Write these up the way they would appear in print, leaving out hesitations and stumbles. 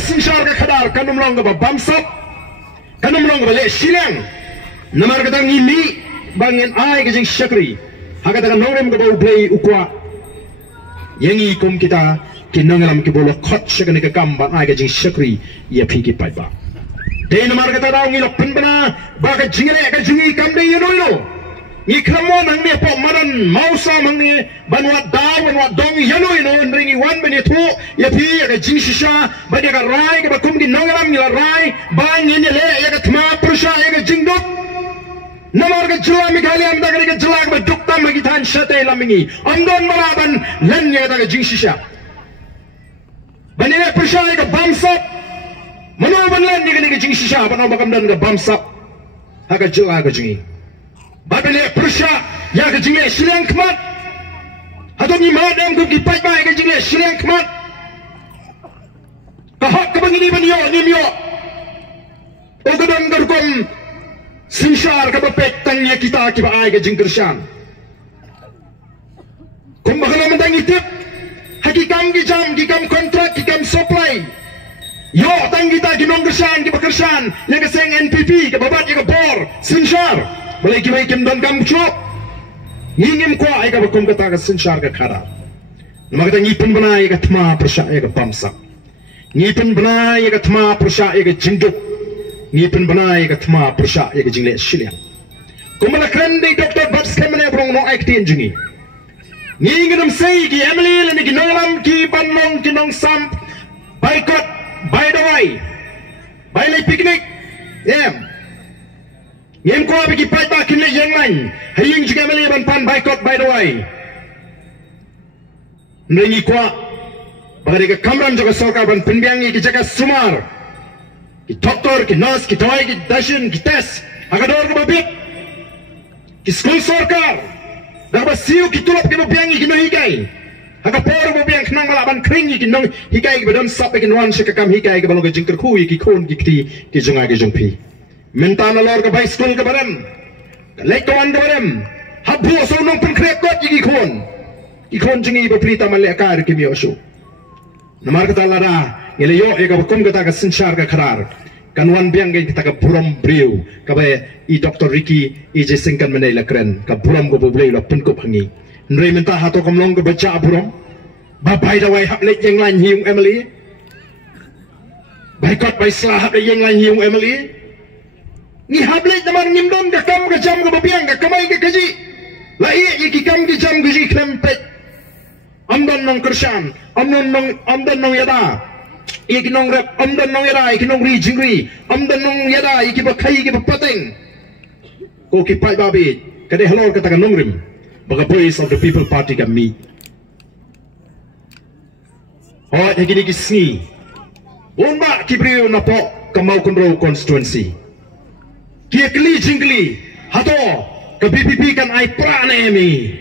sinshar ka khadar kanum long ka Bamsap kanum long ka le Shiliang namar ka tang ini bangin ai ka jing shakri haga tang nongrem ka bau play ukwa yangi kum kita kinangalam ki bolo khot shakani ka kam ban ai ka jing shakri ya phiki pai ba de namar ka ta ngi lo pinbana ba ka jingleh ka jingi kam de Ïano Ikramo nang ni po maran mausa mang ni banwat daw banwat dong Ïano ringi wan bani thu ya phi ya jingshisha bani ka rai ka kum gi nongalam ni rai bang ni le ya ka Thma Pyrshah ya ka Jingduk namar ka jula mi gali am da ka jula ka dukta ma gi than shate lamingi amdon maraban len ya da ka jingshisha bani le Pyrshah ya ka Bamsap mano ban len ni ka jingshisha bano bakam dan ka Bamsap ha ka jula ka jingi Babele Pyrshah ya ke Jingleh Shiliang kmat hadong ni madam ko gipai ba ke Jingleh Shiliang kmat ka hak ka bangini ban yo ni myo o gadang garkom sinshar ka bapek tang ya kita ki ba ai ke jingkershan kum bakala mandang itip hakikam ki jam ki kam kontrak ki kam supply yo tang kita ki nongkershan ki bakershan ya ke seng NPP ke babat ya ke bor sinshar boleh kita ikim don kam chop ngingim ko ai ka bakum kata ka sinshar ka khara nama kata ngipin banai ka Thma Pyrshah ka Bamsap ngipin banai ka Thma Pyrshah ka Jingduk ngipin banai ka Thma Pyrshah ka Jingleh Shiliang kumala krende Dr. Bamsap mene brong no actin jingi ngingam sei ki Emily le ki nongalam ki banlong ki nong sam boycott by the way by le picnic Ngem ko bagi pai ba kin le yang lain haying juga mele ban pan boycott by the way ngi ko bagi ka kamram juga sarkar ban pinbiang ki jaga sumar ki doktor ki nurse ki dawai ki dashin ki test agador ko babit ki school sarkar dapat siu ki tulap ki biang ki no higai aga por bo biang knang bala ban kring ki nong higai ki badon sap ki wan se ka kam higai ki balong ki jingker khu ki khon ki kti ki junga ki jungpi minta nalor ke bicycle ke baram lekon ke baram habu so nong pun krekot ki khon jingi beprita malekar ki mi osho namar kata lara ngele yo e ka kum kata ka sinshar ka kharar kanwan biang ge kita ka buram briu ka ba I Dr. Ricky I je singkan menai la kren ka buram go boblei la pun ko phangi nrei minta hato kom long ke baca buram ba bai da wai hap lek yang lan hiung Emily bai kot bai sla hap lek yang lan hiung Emily ni hablet naman ngimdom ka kam ka jam ka babiang ka kamay ka kaji lai ki kam ki jam ka ji klempet amdan nong kershan amdan nong yada iki nong rep amdan nong yada iki nong ri jingri amdan nong yada iki ba khai iki ba pateng ko ki pai babi kade halor kata ka nongrim baga voice of the people party ka mi hot higini ki sni bomba ki brio na po kamau kunro constituency Kiekli jingli hato ke BPP kan ai pra nemi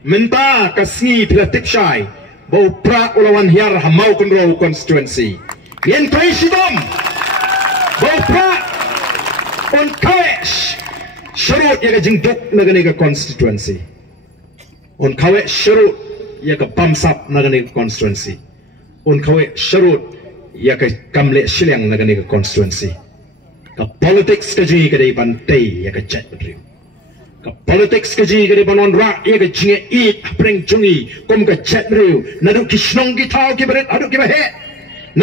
minta ke sni pelatik shai bau pra ulawan hiar hamau kunro constituency yen kai sidom bau pra on kawesh syarut ya ke Jingduk nagani ke constituency on kawesh syarut ya ke Bamsap nagani ke constituency on kawesh syarut ya ke Jingleh Shiliang nagani ke constituency ka politics ka ji ka dei bantai ya ka chat bedriu ka politics ka ji ka dei banon ra ya ka jinge eat apreng jungi kom ka chat bedriu nadu ki snong ki thau ki beret adu ki bahe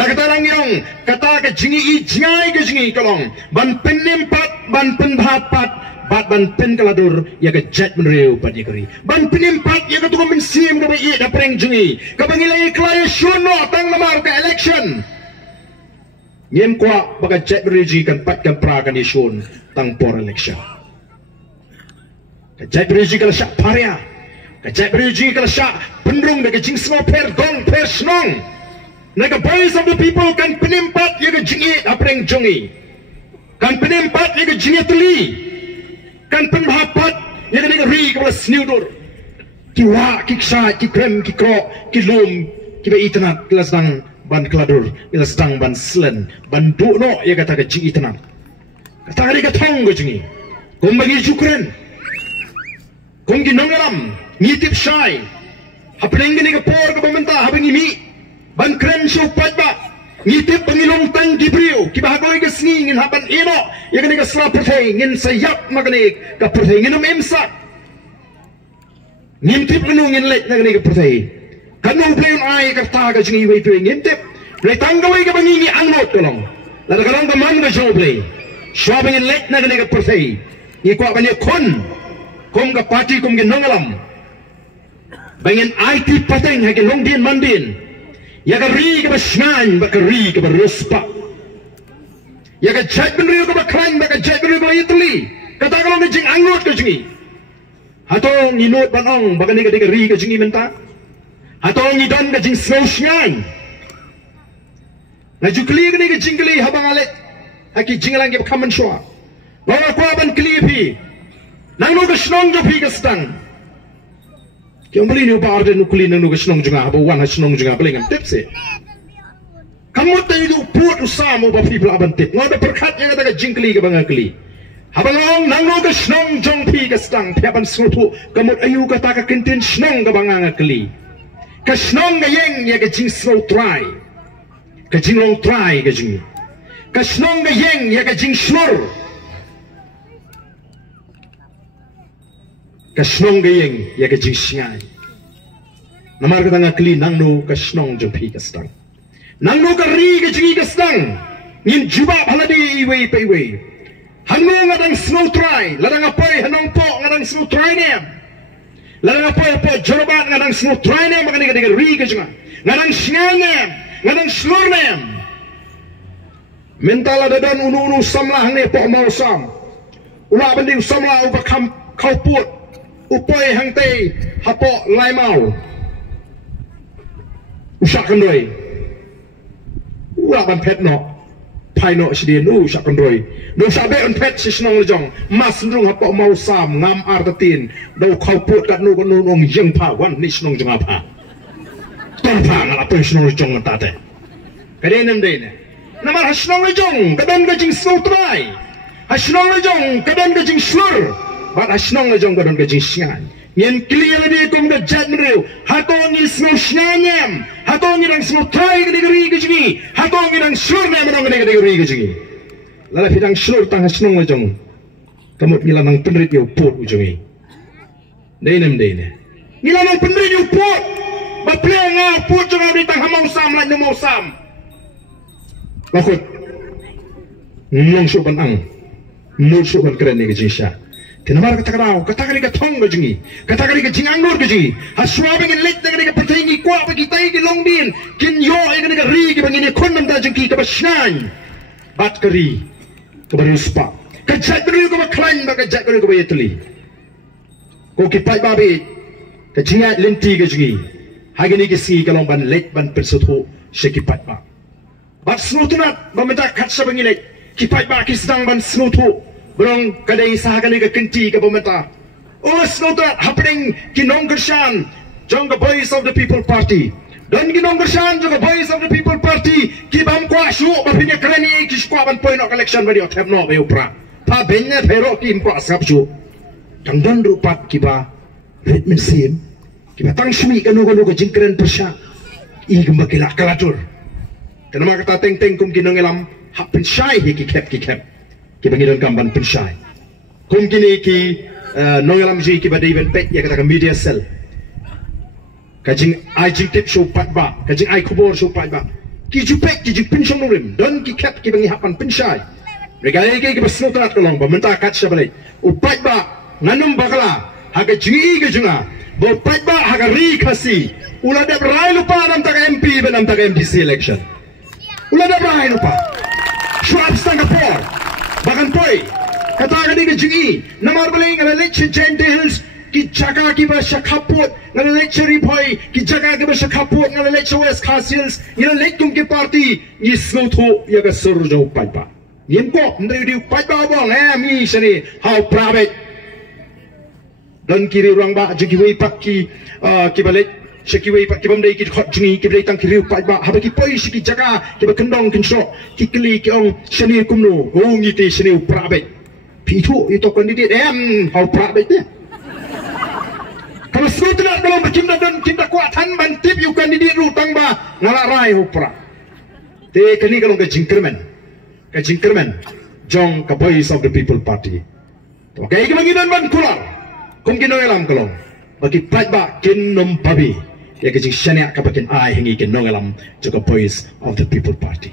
nagatarang yong kata ka jingi I jingai ka jingi kalong ban penim pat ban pen bhat pat bat ban pen kaladur ya ka chat bedriu pat ya kari ban penim pat ya ka tu min sim ka ba eat apreng jungi ka bangilai klaya shuno tang lamar ka election Ngem kwa baga chat beriji kan pat kan pra kan isun tang por election. Ka chat beriji kala syak paria. Ka chat beriji kala syak pendrung daga jing smo per gong per snong. Naga voice of the people kan penimpat ya ka jingi apreng jongi. Kan penimpat ya ka jingi tuli. Kan penhapat ya ka naga ri kala sniudur. Ki wa ki ksha ki krem ki kro ki lum ki ba itanat kala sedang ban keladur ila sedang ban slen ban duno ya kata ke jingi tenang kata hari ka thong ke jingi kom bagi jukren kom gi nongaram ngitip shai hapeng ni ka por ka bamenta habengi mi ban kren shu pat ba ngitip pangilong tang gibriu kibahagoy ka sngi ngin haban Ïano ya kani ka sla perthai ngin sayap magani ka perthai nginum emsa ngintip lenu ngin lek na kani ka perthai kanu pleun ai ka ta ka jingi wei tu ngintip le tanggawai ka bangi angnot kolong la ka long ka man ka joble shwa bangin lek na kani ka perthai ni kwa bani kon kom ka party kom ngin nongalam bangin IT pateng ha ki long din man din ya ka ri ka basngan ba ka ri ka baruspa ya ka chat ben ri ka ba kran ba ka chat ben ri ka Italy kata ka long jing angot ka jingi hatong ni not banong ba ka ni ka ri ka jingi menta hatong ni don ka jing snow shngan na jukli ka ni ka jingleh habang alet haki jinglang ka kaman shwa ba ka ban klipi nang no ka snong jo pi ka stang Yang beli ni upah ada nukli nang nugas nong juga, abawan has nong juga beli ngam tip se. Kamu tadi itu put usah mau bafi pelaban tip. Ngau ada perkat yang kata jingkli ke bangakli. Habalong nang nugas nong jong pi ke stang tiapan suatu kamu ayu kata ke kentin nong ke bangakli. Ke nong ke yang ya ke jing slow try, ke jing long try ke jing. Ke nong ke yang ya ke jing snor. Kasnong gayeng ya ke jing singai namar kata ngakli nang no kasnong jong pi kastang nang no ka ri ke jing kastang ngin juba haladi iwe pe iwe hanong ngadang snow try ladang apoy hanong po ngadang snow try nem ladang apoy po jorobat ngadang snow try nem makani ka ri ke jinga ngadang singai nem ngadang slur nem mentala dadan unu samlah ne po mau sam ula banding samlah ubakam kau put upoy hang tei hapo lai mau usak kendoi ban pet no pai no sidien usak kendoi do sabe on pet sisnong lejong mas ndrung hapo mau sam ngam artatin do kau put kat nu ong jeng pa wan ni snong jong apa ton pa ngala pe snong lejong tate kade nem de ne namar snong lejong kadan ka jing snow try snong lejong kadan ka jing slur But asnong na jong kadon ka jing singan. Yan clear na di kong da jat mrew. Hatong ni snow sinanyam. Hatong ni nang snow try ka di gari ka jingi. Hatong ni nang sur na manong ka di gari ka jingi. Lala fitang sur tang asnong na jong. Kamot nila nang penrit yung pot ujungi. Dainem dayne. Nila nang penrit yung pot. Baplaya nga pot jong abdi tang hamaw sam lang numaw sam. Lakot. Nung suban ang. Nung suban keren ni ka jing siya. Tinamar kata kata tong gajingi, kata jing anggur gajingi. Haswabing in late na ka pertaingi kwa pagi tayo ki long din. Kin yo ay ka ri ki bangini kon nam dajing ki kabasyan. Bat kari kabaruspa. Kajat beri ko maklan ba kajat beri ko bayetli. Ko kipai babi kajingat lenti gajingi. Hagini kisi kalong ban late ban persutu sekipat ba. Bat snutunat mamenta katsa bangini kipai ba kisdang ban snutu. Berong kadai sahakan ka kenti ka pementa. Oh, snota happening kinong kershan jong the voice of the people party. Dan kinong kershan jong the voice of the people party ki bam kwa shu bapinya kreni ki skwa ban point of election video tap no be upra. Pa benya pero ki impra sap shu. Tang dan rupat ki ba red min sim ki ba tang shmi kanu ka jingkren Pyrshah. I gamba kila kalatur. Tanama kata teng teng kum kinong elam hapin shai ki kep. Ki pangidon kamban Pyrshah. Kung kini ki nongalam ji ki badai ben pet ya kata media cell. Kajing ai jing tip show pat ba, kajing ai kubor show pat ba. Ki jupek ki jing pinshong nurim, don ki kep ki bangi hapan Pyrshah. Regai ki basnotat kolong ba menta kat shabale. Upat ba nanum bakala haga jingi ke junga. Bo pat ba haga ri khasi. Ula dep rai lupa nam tak MP benam tak MDC election. Ula dep rai lupa. Shwab Singapore. Bahkan poi kata kini ke jingi namar baling ngala lecture gentles ki jaga ki ba shakapot ngala lecture poi ki jaga ki ba shakapot ngala lecture west castles ngala lekum ki party ni snotho ya ga surjo paipa nim ko ndri di paipa bong mi sani how private dan kiri ruang ba jigi wei pak ki balik Shaki wei pak kibam dai ki khot jingi ki dai tang ki riu pai ba haba ki poi shi ki jaga ki ba kendong kin shot ki kli ki ong shani kumno o ngi te shani prabet pitu itu kandidate how prabet dia kalau sudah dalam bercinta dan cinta kuatan bantip you kandidate ru tang ba ngala rai ho pra Te kani kalong ke Jingkrmen, Jong ka Voice of the People Party. Okay, kemanginan ban kular. Kum kinongelam kalong. Bagi ba kinom babi. Ya ke jing shania ka bakin ai hingi kinongelam joka Voice of the People Party.